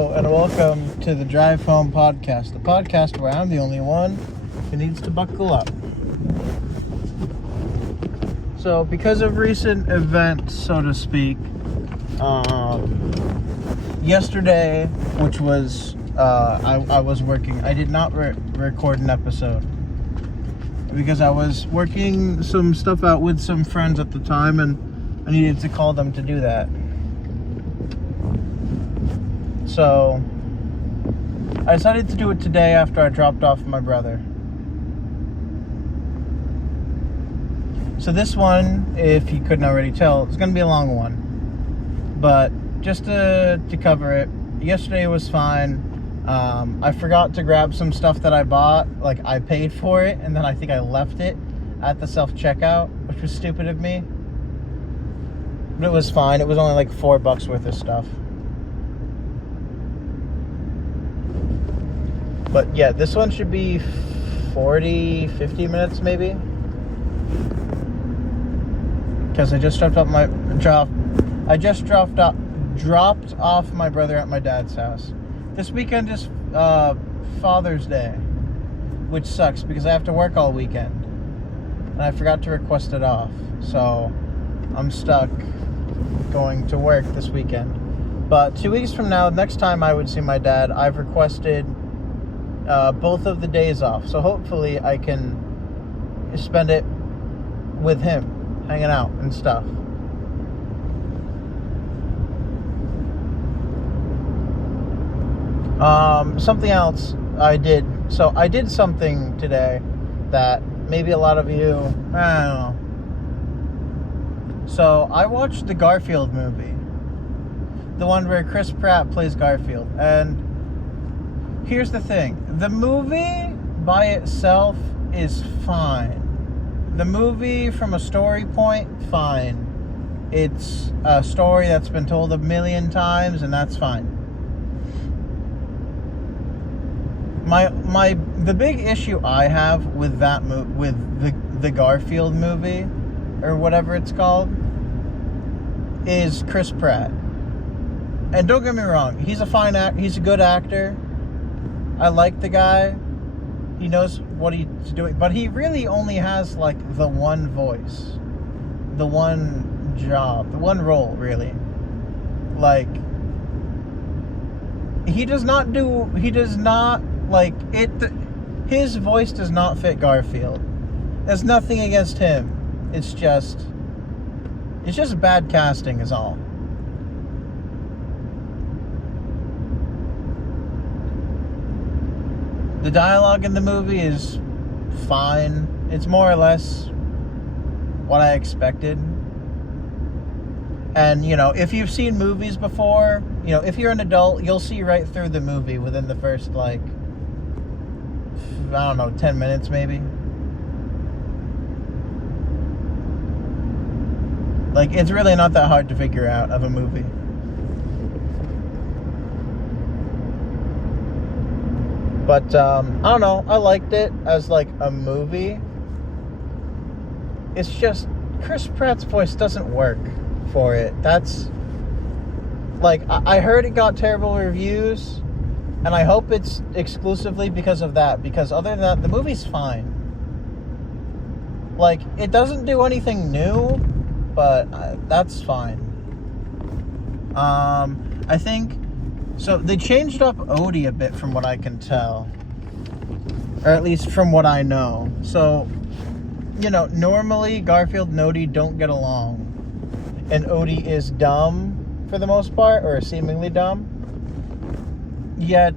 Hello and welcome to the Drive Home Podcast, the podcast where I'm the only one who needs to buckle up. So, because of recent events, so to speak, yesterday, which was, I was working, I did not record an episode because I was working some stuff out with some friends at the time and I needed to call them to do that. So, I decided to do it today after I dropped off my brother. So this one, if you couldn't already tell, it's going to be a long one. But just to cover it, yesterday was fine. I forgot to grab some stuff that I bought. Like, I paid for it, and then I think I left it at the self-checkout, which was stupid of me. But it was fine. It was only like $4 worth of stuff. But yeah, this one should be 50 minutes maybe. Because I just dropped off my brother at my dad's house. This weekend is Father's Day, which sucks because I have to work all weekend. And I forgot to request it off. So I'm stuck going to work this weekend. But 2 weeks from now, next time I would see my dad, I've requested both of the days off. So hopefully I can spend it with him, hanging out and stuff. Something else I did. So I did something today that maybe a lot of you, I don't know. So I watched the Garfield movie. The one where Chris Pratt plays Garfield. And here's the thing. The movie by itself is fine. The movie from a story point, fine. It's a story that's been told a million times, and that's fine. The big issue I have with that with the Garfield movie, or whatever it's called, is Chris Pratt. And don't get me wrong, he's a good actor. I like the guy. He knows what he's doing. But he really only has, like, the one voice. The one job. The one role, really. Like, his voice does not fit Garfield. There's nothing against him. It's just bad casting is all. The dialogue in the movie is fine. It's more or less what I expected. And, if you've seen movies before, if you're an adult, you'll see right through the movie within the first, 10 minutes maybe. It's really not that hard to figure out of a movie. But, I don't know, I liked it as, a movie. It's just, Chris Pratt's voice doesn't work for it. That's, I heard it got terrible reviews, and I hope it's exclusively because of that, because other than that, the movie's fine. It doesn't do anything new, but that's fine. I think... So, they changed up Odie a bit from what I can tell. Or at least from what I know. So, normally Garfield and Odie don't get along. And Odie is dumb for the most part, or seemingly dumb. Yet,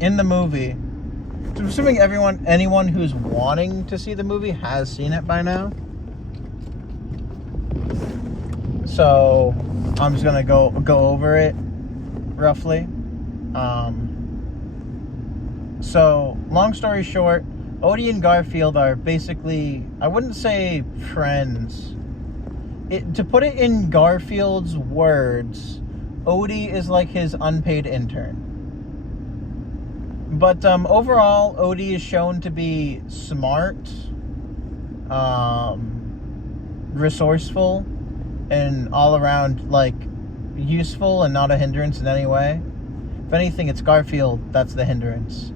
in the movie, I'm assuming anyone who's wanting to see the movie has seen it by now. So... I'm just gonna go over it roughly. So, long story short, Odie and Garfield are basically, I wouldn't say friends. To put it in Garfield's words, Odie is like his unpaid intern. But overall, Odie is shown to be smart, resourceful, and all around, useful and not a hindrance in any way. If anything, it's Garfield that's the hindrance.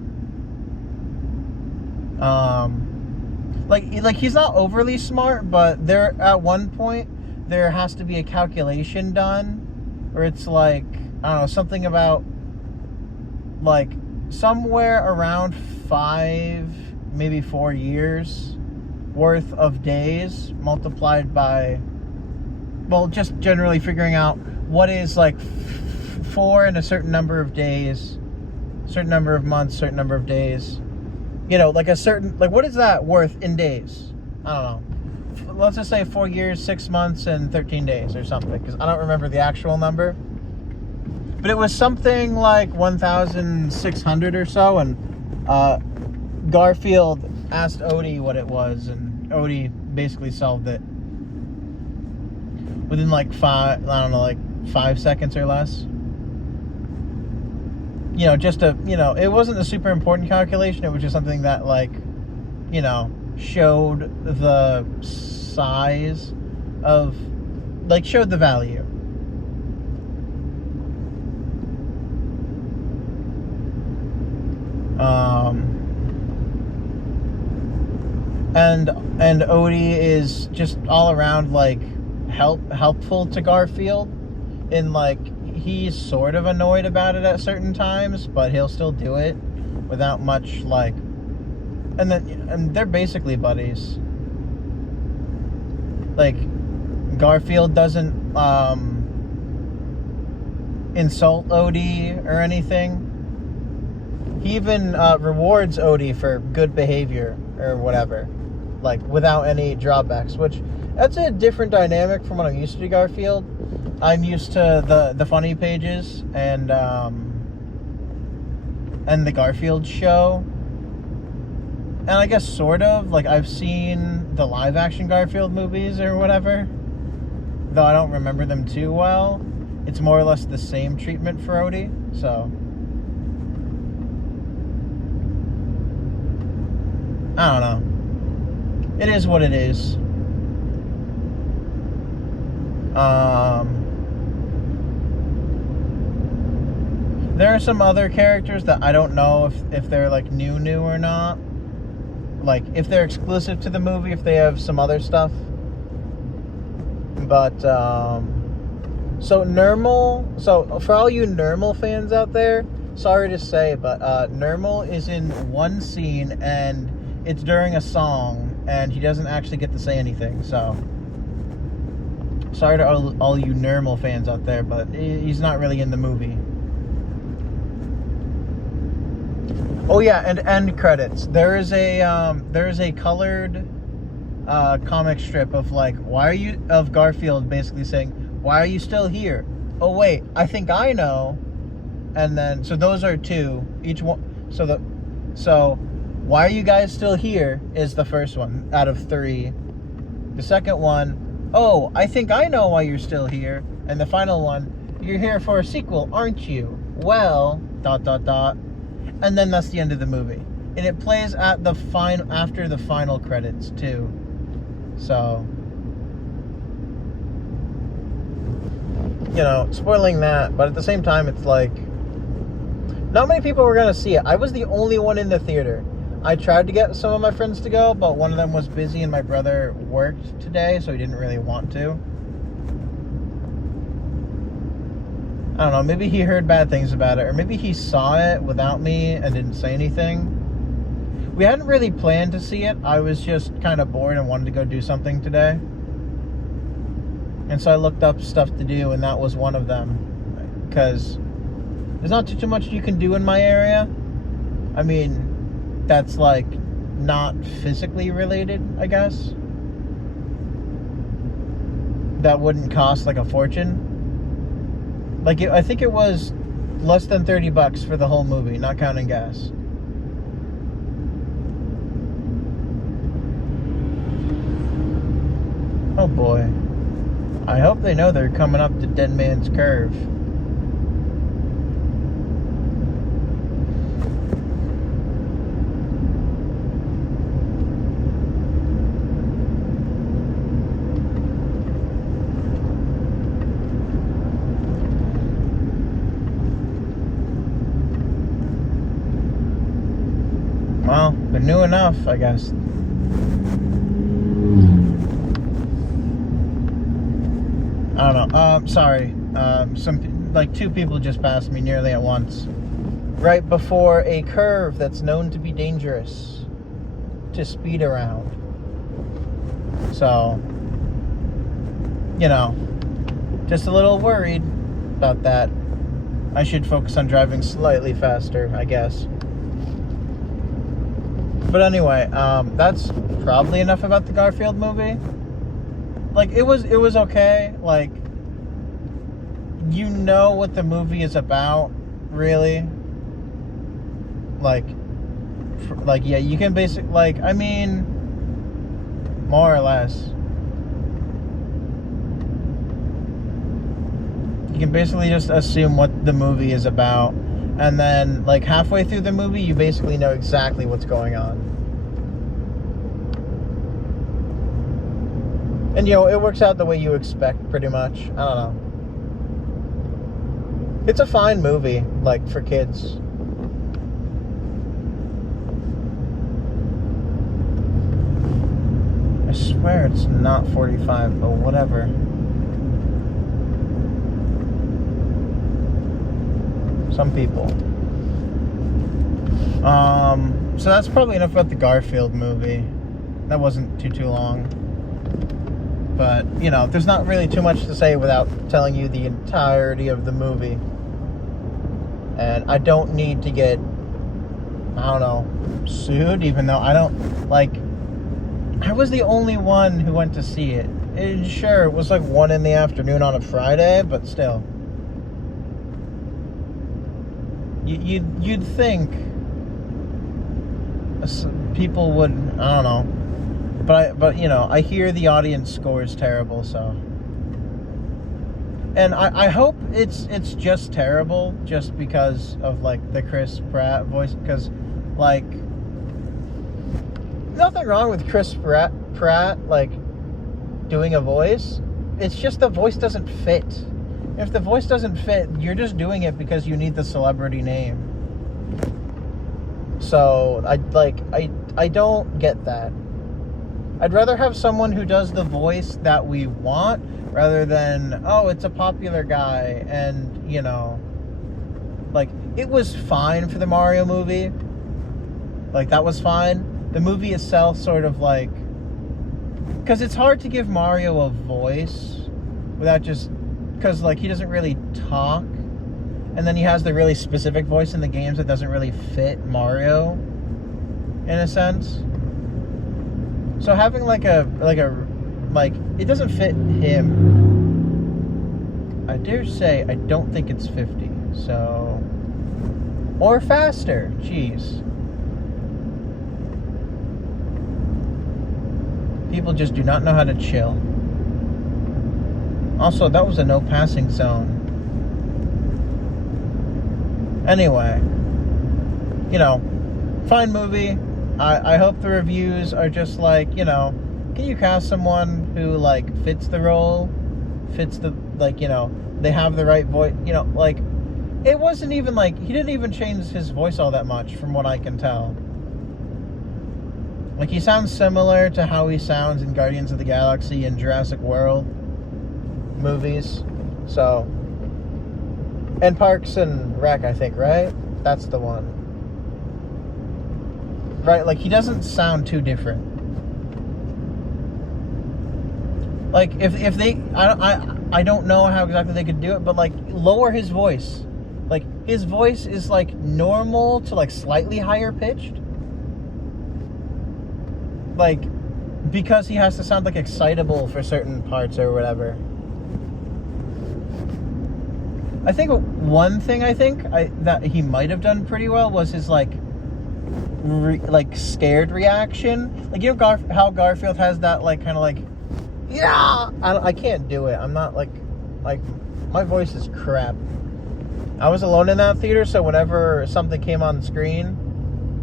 Like he's not overly smart, but there at one point there has to be a calculation done, or it's like, I don't know, something about like somewhere around 5, maybe 4 years worth of days multiplied by, well, just generally figuring out what is like 4 in a certain number of days, certain number of months, certain number of days. You know, like a certain, like, what is that worth in days? I don't know. Let's just say 4 years, 6 months, and 13 days or something, because I don't remember the actual number. But it was something like 1,600 or so, and Garfield asked Odie what it was, and Odie basically solved it within like 5 seconds or less. You know, it wasn't a super important calculation. It was just something that, like, you know, showed the size of, like, showed the value. And Odie is just all around, like, helpful to Garfield in, like, he's sort of annoyed about it at certain times, but he'll still do it without much, like, and they're basically buddies. Like, Garfield doesn't insult Odie or anything. He even rewards Odie for good behavior or whatever, like, without any drawbacks, which that's a different dynamic from what I'm used to Garfield. I'm used to the funny pages and the Garfield show. And I guess sort of, like, I've seen the live action Garfield movies or whatever, though I don't remember them too well. It's more or less the same treatment for Odie, so I don't know. It is what it is. There are some other characters that I don't know if they're, like, new or not. Like, if they're exclusive to the movie, if they have some other stuff. But, so Nermal, so for all you Nermal fans out there, sorry to say, but Nermal is in one scene, and it's during a song, and he doesn't actually get to say anything, so sorry to all you Nermal fans out there, but he's not really in the movie. Oh yeah, and end credits. There is a colored comic strip of, like, of Garfield basically saying, "Why are you still here? Oh wait, I think I know." And then, so those are 2 each one. So "Why are you guys still here?" is the first one out of 3. The second one, "Oh, I think I know why you're still here." And the final one, "You're here for a sequel, aren't you? Well, ... And then that's the end of the movie. And it plays at after the final credits too. So, you know, spoiling that, but at the same time, it's like, not many people were gonna see it. I was the only one in the theater. I tried to get some of my friends to go, but one of them was busy and my brother worked today, so he didn't really want to. I don't know, maybe he heard bad things about it, or maybe he saw it without me and didn't say anything. We hadn't really planned to see it. I was just kind of bored and wanted to go do something today. And so I looked up stuff to do, and that was one of them. Because there's not too much you can do in my area. I mean, that's, like, not physically related, I guess. That wouldn't cost, like, a fortune. Like, I think it was less than $30 for the whole movie, not counting gas. Oh boy. I hope they know they're coming up to Dead Man's Curve. new enough, I guess. I don't know. Sorry. Two people just passed me nearly at once. Right before a curve that's known to be dangerous to speed around. So, just a little worried about that. I should focus on driving slightly faster, I guess. But anyway, that's probably enough about the Garfield movie. Like, it was okay. Like, you know what the movie is about, really. Like, yeah, you can more or less. You can basically just assume what the movie is about. And then, like, halfway through the movie, you basically know exactly what's going on. And, it works out the way you expect, pretty much. I don't know. It's a fine movie, like, for kids. I swear it's not 45, but whatever. Some people. So that's probably enough about the Garfield movie. That wasn't too long. But, there's not really too much to say without telling you the entirety of the movie. And I don't need to get, sued, even though I was the only one who went to see it. And sure, it was like 1 PM on a Friday, but still. You'd think people would, I don't know. But I hear the audience score is terrible, so. And I hope it's just terrible just because of, like, the Chris Pratt voice. Because, like, nothing wrong with Chris Pratt, like, doing a voice. It's just the voice doesn't fit. If the voice doesn't fit, you're just doing it because you need the celebrity name. So, I don't get that. I'd rather have someone who does the voice that we want rather than, it's a popular guy. And, like, it was fine for the Mario movie. Like, that was fine. The movie itself sort of, like, because it's hard to give Mario a voice without just, because, like, he doesn't really talk. And then he has the really specific voice in the games that doesn't really fit Mario, in a sense. So having it doesn't fit him. I dare say I don't think it's 50. So, or faster. Jeez. People just do not know how to chill. Also, that was a no passing zone. Anyway, fine movie. I hope the reviews are just like, can you cast someone who, like, fits the role? Fits the, like, they have the right voice, like, it wasn't even, like, he didn't even change his voice all that much from what I can tell. Like, he sounds similar to how he sounds in Guardians of the Galaxy and Jurassic World movies. So, and Parks and Rec, I think, right? That's the one. Right, like, he doesn't sound too different. Like, if they, I don't know how exactly they could do it, but, like, lower his voice. Like, his voice is, like, normal to, like, slightly higher pitched. Like, because he has to sound, like, excitable for certain parts or whatever. I think one thing that he might have done pretty well was his, like, scared reaction. Like, how Garfield has that, like, kind of like, yeah! I can't do it. I'm not, like, my voice is crap. I was alone in that theater, so whenever something came on screen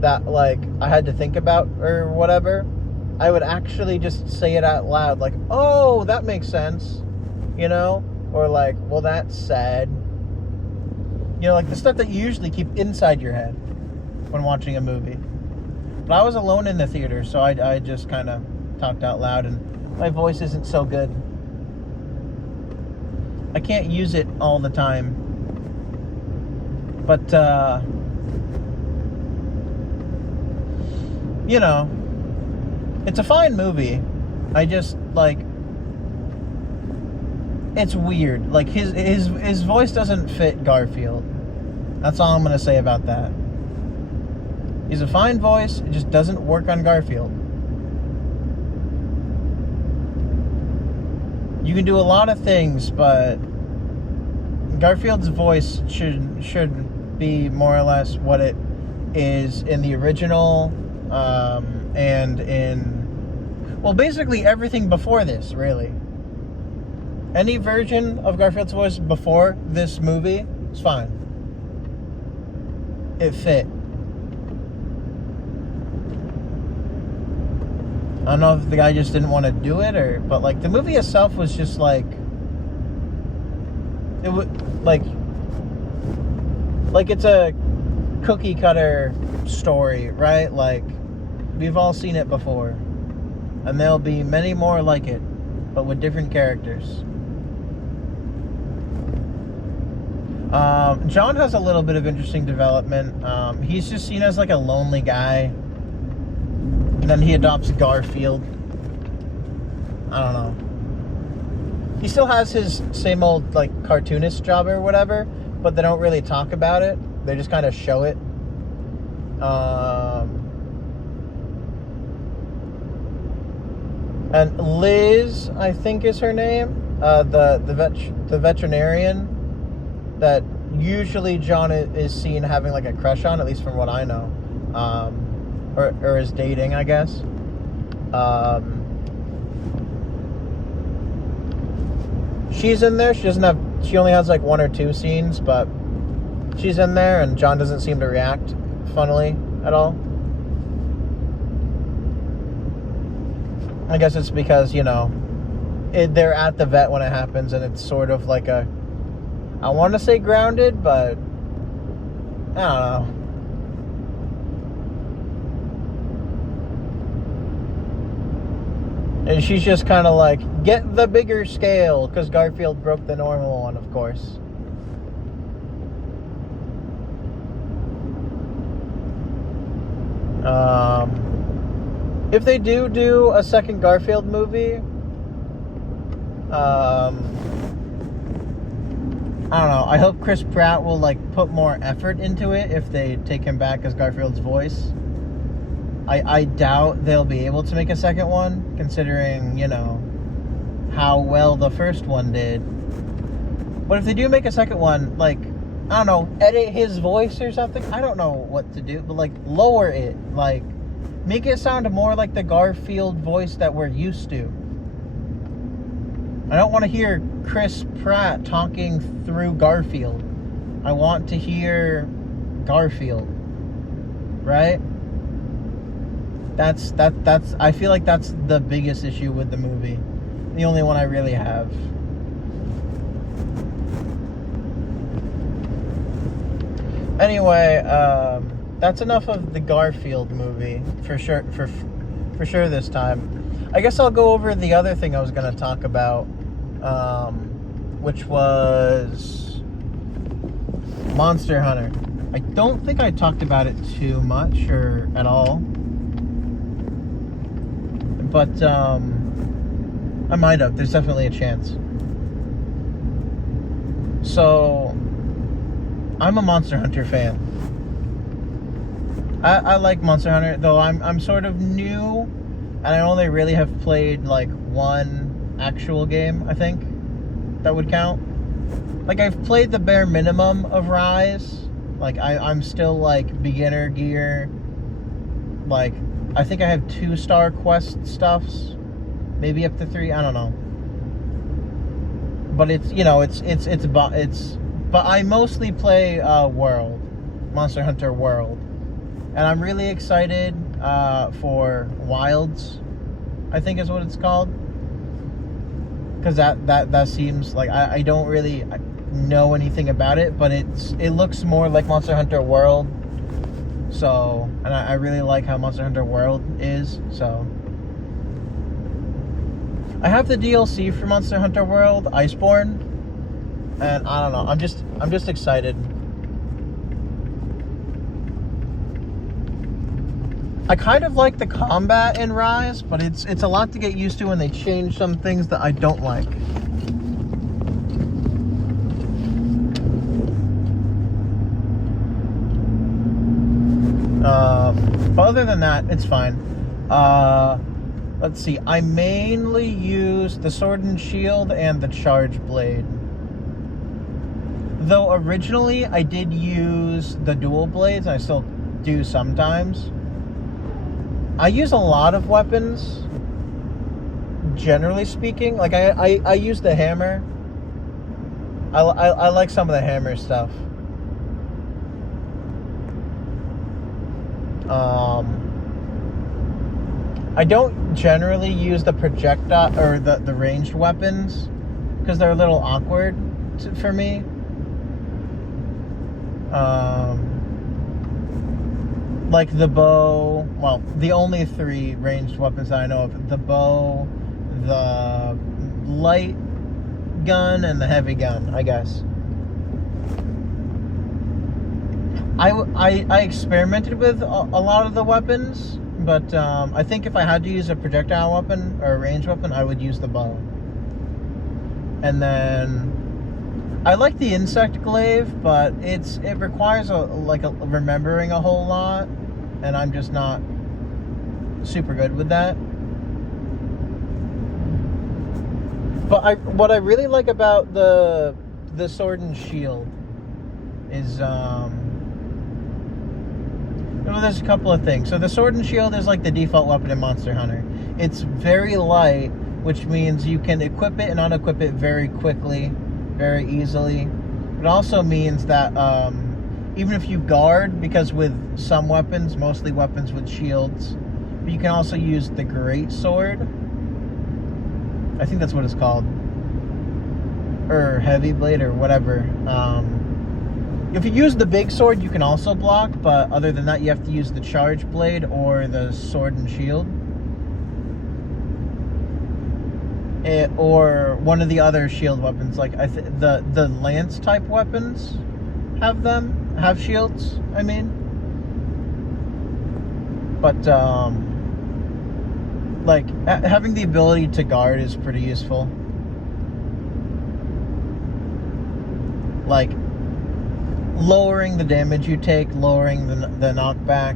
that, like, I had to think about or whatever, I would actually just say it out loud, like, oh, that makes sense, or like, well, that's sad. Like the stuff that you usually keep inside your head when watching a movie. But I was alone in the theater, so I just kind of talked out loud, and my voice isn't so good. I can't use it all the time. But, you know, it's a fine movie. I just, like, it's weird. Like, his voice doesn't fit Garfield. That's all I'm going to say about that. He's a fine voice, it just doesn't work on Garfield. You can do a lot of things, but Garfield's voice should be more or less what it is in the original, and in, well, basically everything before this, really. Any version of Garfield's voice before this movie is fine. It fit. I don't know if the guy just didn't want to do it, but like the movie itself was just like, it would like it's a cookie cutter story, right? Like, we've all seen it before, and there'll be many more like it, but with different characters. John has a little bit of interesting development. He's just seen as like a lonely guy, and then he adopts Garfield. I don't know. He still has his same old like cartoonist job or whatever, but they don't really talk about it. They just kind of show it. And Liz, I think is her name, the veterinarian that usually John is seen having like a crush on, at least from what I know, or is dating, I guess. She's in there. She only has like 1 or 2 scenes, but she's in there, and John doesn't seem to react funnily at all. I guess it's because, you know, they're at the vet when it happens, and it's sort of like a, I want to say grounded, but I don't know. And she's just kind of like, get the bigger scale, because Garfield broke the normal one, of course. If they do a second Garfield movie, I don't know. I hope Chris Pratt will like put more effort into it if they take him back as Garfield's voice. I doubt they'll be able to make a second one, considering, you know, how well the first one did. But if they do make a second one, like, I don't know, edit his voice or something. I don't know what to do, but like lower it, like make it sound more like the Garfield voice that we're used to. I don't want to hear Chris Pratt talking through Garfield. I want to hear Garfield, right? That's I feel like that's the biggest issue with the movie. The only one I really have. Anyway, that's enough of the Garfield movie for sure. For sure this time. I guess I'll go over the other thing I was going to talk about, which was Monster Hunter. I don't think I talked about it too much or at all. But I might have. There's definitely a chance. So, I'm a Monster Hunter fan. I like Monster Hunter, though I'm sort of new, and I only really have played like one actual game, I think, that would count. Like, I've played the bare minimum of Rise. Like, I'm still like beginner gear. Like, I think I have 2-star quest stuffs, maybe up to 3. I don't know. But it's, you know, but I mostly play World, Monster Hunter World, and I'm really excited for Wilds, I think is what it's called, because that seems like I don't really know anything about it, but it looks more like Monster Hunter World. So, and I really like how Monster Hunter World is, so. I have the DLC for Monster Hunter World, Iceborne, and I don't know, I'm just excited. I kind of like the combat in Rise, but it's a lot to get used to when they change some things that I don't like. But other than that, it's fine. Let's see. I mainly use the Sword and Shield and the Charge Blade. Though originally I did use the dual blades, and I still do sometimes. I use a lot of weapons, generally speaking. Like, I use the hammer. I like some of the hammer stuff. I don't generally use the projectile or the ranged weapons because they're a little awkward for me. Like the bow, well, the only 3 ranged weapons that I know of: the bow, the light gun, and the heavy gun, I guess. I experimented with a lot of the weapons, but I think if I had to use a projectile weapon or a ranged weapon, I would use the bow. And then I like the insect glaive, but it requires remembering a whole lot, and I'm just not super good with that. But what I really like about the Sword and Shield is there's a couple of things. So the Sword and Shield is like the default weapon in Monster Hunter. It's very light, which means you can equip it and unequip it very quickly, very easily. It also means that even if you guard, because with some weapons, mostly weapons with shields, but you can also use the Great Sword. I think that's what it's called. Or Heavy Blade or whatever. If you use the big sword, you can also block, but other than that, you have to use the Charge Blade or the Sword and Shield. Or one of the other shield weapons, like the lance type weapons have shields, I mean. But like having the ability to guard is pretty useful. Like lowering the damage you take, lowering the knockback,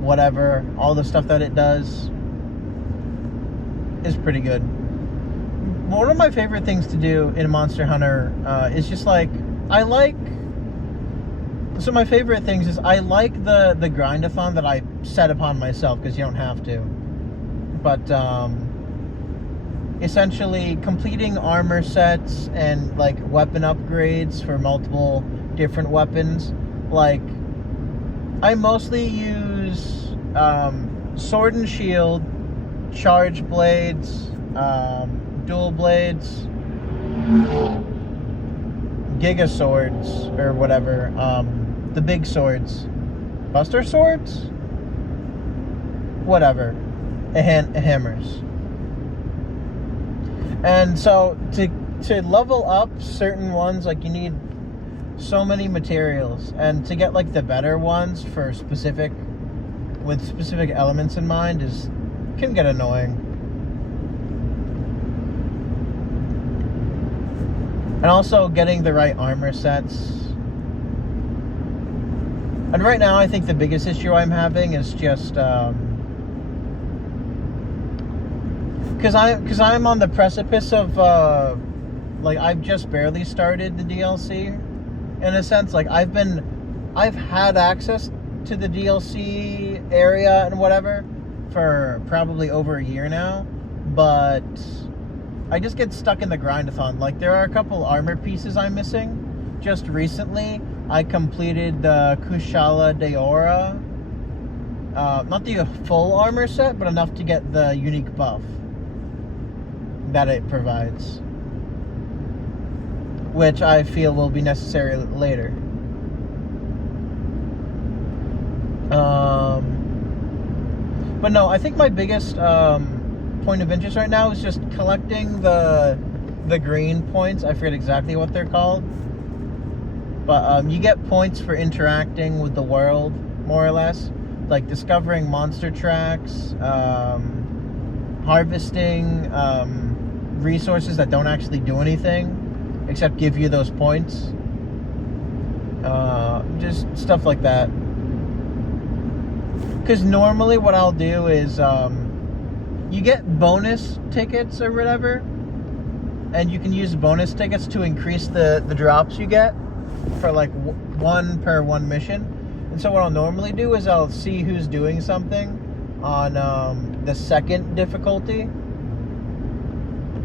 whatever, all the stuff that it does is pretty good. One of my favorite things to do in Monster Hunter is just like, so my favorite things is I like the grindathon that I set upon myself, because you don't have to. But essentially completing armor sets and like weapon upgrades for multiple different weapons. Like, I mostly use Sword and Shield, Charge Blades, Dual Blades, Giga Swords, or whatever, the big swords, Buster Swords, whatever, hammers. And so to level up certain ones, like, you need so many materials, and to get like the better ones for specific elements in mind can get annoying. And also getting the right armor sets. And right now I think the biggest issue I'm having is just because I'm on the precipice of like, I've just barely started the DLC. In a sense, like, I've had access to the DLC area and whatever for probably over a year now, but I just get stuck in the grindathon. Like, there are a couple armor pieces I'm missing. Just recently, I completed the Kushala Deora. Not the full armor set, but enough to get the unique buff that it provides, which I feel will be necessary later. But no, I think my biggest point of interest right now is just collecting the green points. I forget exactly what they're called. But you get points for interacting with the world, more or less. Like discovering monster tracks, harvesting resources that don't actually do anything, except give you those points. Just stuff like that. Because normally what I'll do is you get bonus tickets or whatever, and you can use bonus tickets to increase the drops you get for like one per one mission. And so what I'll normally do is I'll see who's doing something on the second difficulty.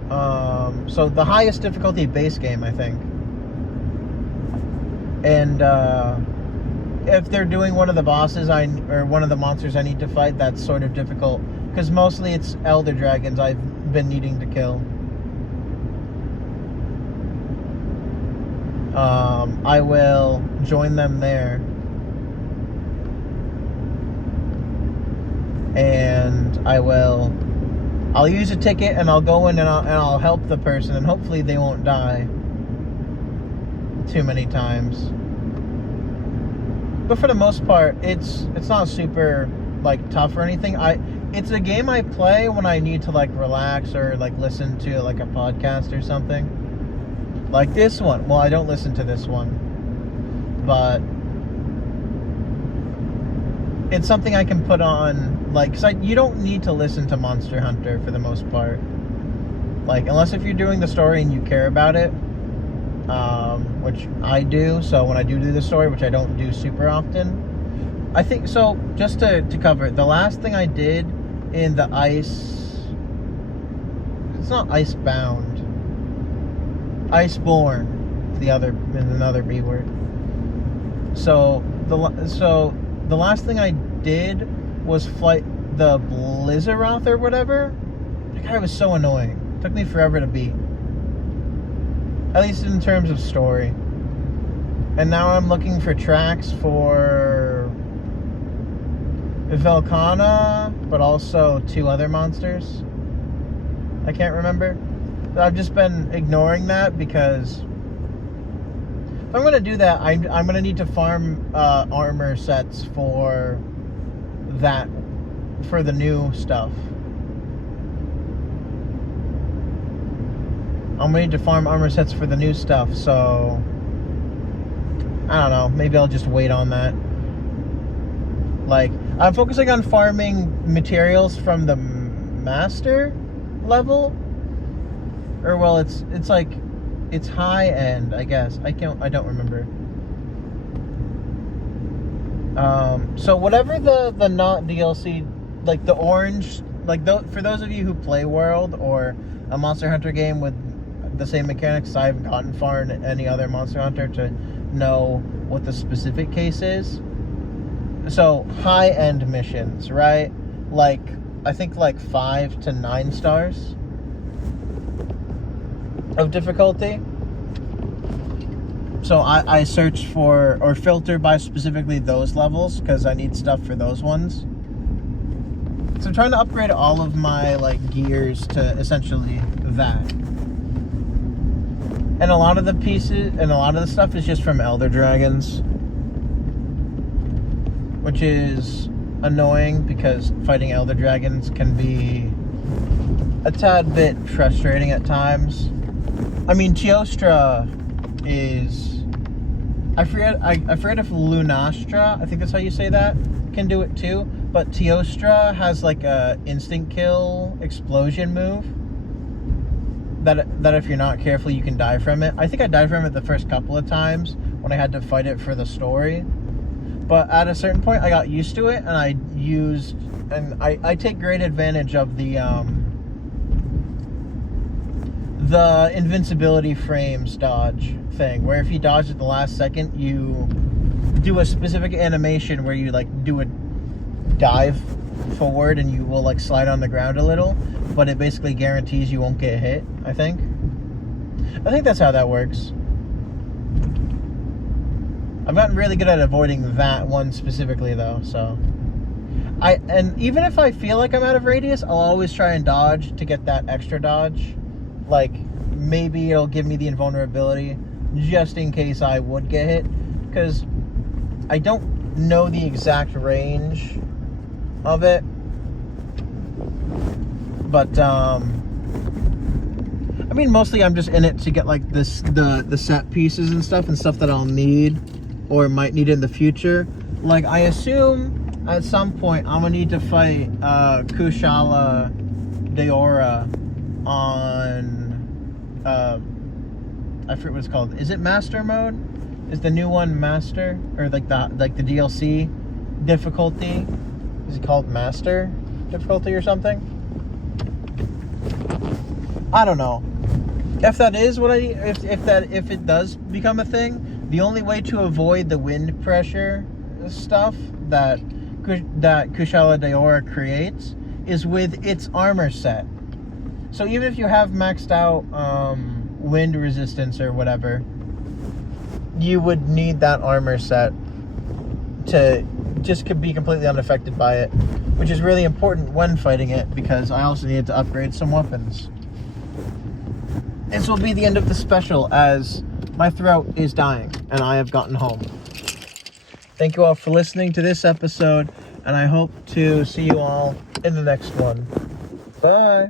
So the highest difficulty base game, I think. And if they're doing one of the bosses or one of the monsters I need to fight, that's sort of difficult. Because mostly it's elder dragons I've been needing to kill. I will join them there. And I'll use a ticket and I'll go in and I'll help the person, and hopefully they won't die too many times. But for the most part, it's not super like tough or anything. It's a game I play when I need to like relax or like listen to like a podcast or something. Like this one. Well, I don't listen to this one, but it's something I can put on, like, cause you don't need to listen to Monster Hunter for the most part. Like, unless if you're doing the story and you care about it, which I do. So when I do the story, which I don't do super often, I think so. Just to cover it, the last thing I did in the it's not Icebound. Iceborne, another B word. So the last thing I did was fight the Blizzaroth or whatever. That guy was so annoying. It took me forever to beat. At least in terms of story. And now I'm looking for tracks for Velkhana, but also 2 other monsters. I can't remember. I've just been ignoring that because if I'm going to do that, I'm going to need to farm armor sets for the new stuff. I'm going to need to farm armor sets for the new stuff, so I don't know, maybe I'll just wait on that. Like, I'm focusing on farming materials from the master level. Or well, it's like it's high end, I guess. I don't remember. So whatever the not DLC, like the orange, like for those of you who play World or a Monster Hunter game with the same mechanics, I haven't gotten far in any other Monster Hunter to know what the specific case is. So high end missions, right? Like I think like 5 to 9 stars of difficulty. So I search for or filter by specifically those levels because I need stuff for those ones. So I'm trying to upgrade all of my like gears to essentially that. And a lot of the pieces and a lot of the stuff is just from Elder Dragons, which is annoying because fighting Elder Dragons can be a tad bit frustrating at times. I mean, Teostra is... I forget if Lunastra, I think that's how you say that, can do it too. But Teostra has like a instant kill explosion move that if you're not careful, you can die from it. I think I died from it the first couple of times when I had to fight it for the story. But at a certain point, I got used to it, and I take great advantage of the invincibility frames dodge thing, where if you dodge at the last second, you do a specific animation where you like do a dive forward and you will like slide on the ground a little, but it basically guarantees you won't get hit. I think that's how that works. I've gotten really good at avoiding that one specifically though, so And even if I feel like I'm out of radius, I'll always try and dodge to get that extra dodge. Like, maybe it'll give me the invulnerability just in case I would get hit, because I don't know the exact range of it. But I mean, mostly I'm just in it to get like the set pieces and stuff that I'll need or might need in the future. Like, I assume at some point I'm gonna need to fight Kushala Daora on I forget what it's called. Is it Master Mode? Is the new one Master, or like the DLC difficulty? Is it called Master difficulty or something? I don't know. If that is what if it does become a thing, the only way to avoid the wind pressure stuff that Kushala Daora creates is with its armor set. So even if you have maxed out wind resistance or whatever, you would need that armor set to just be completely unaffected by it, which is really important when fighting it, because I also needed to upgrade some weapons. This will be the end of the special, as my throat is dying and I have gotten home. Thank you all for listening to this episode, and I hope to see you all in the next one. Bye.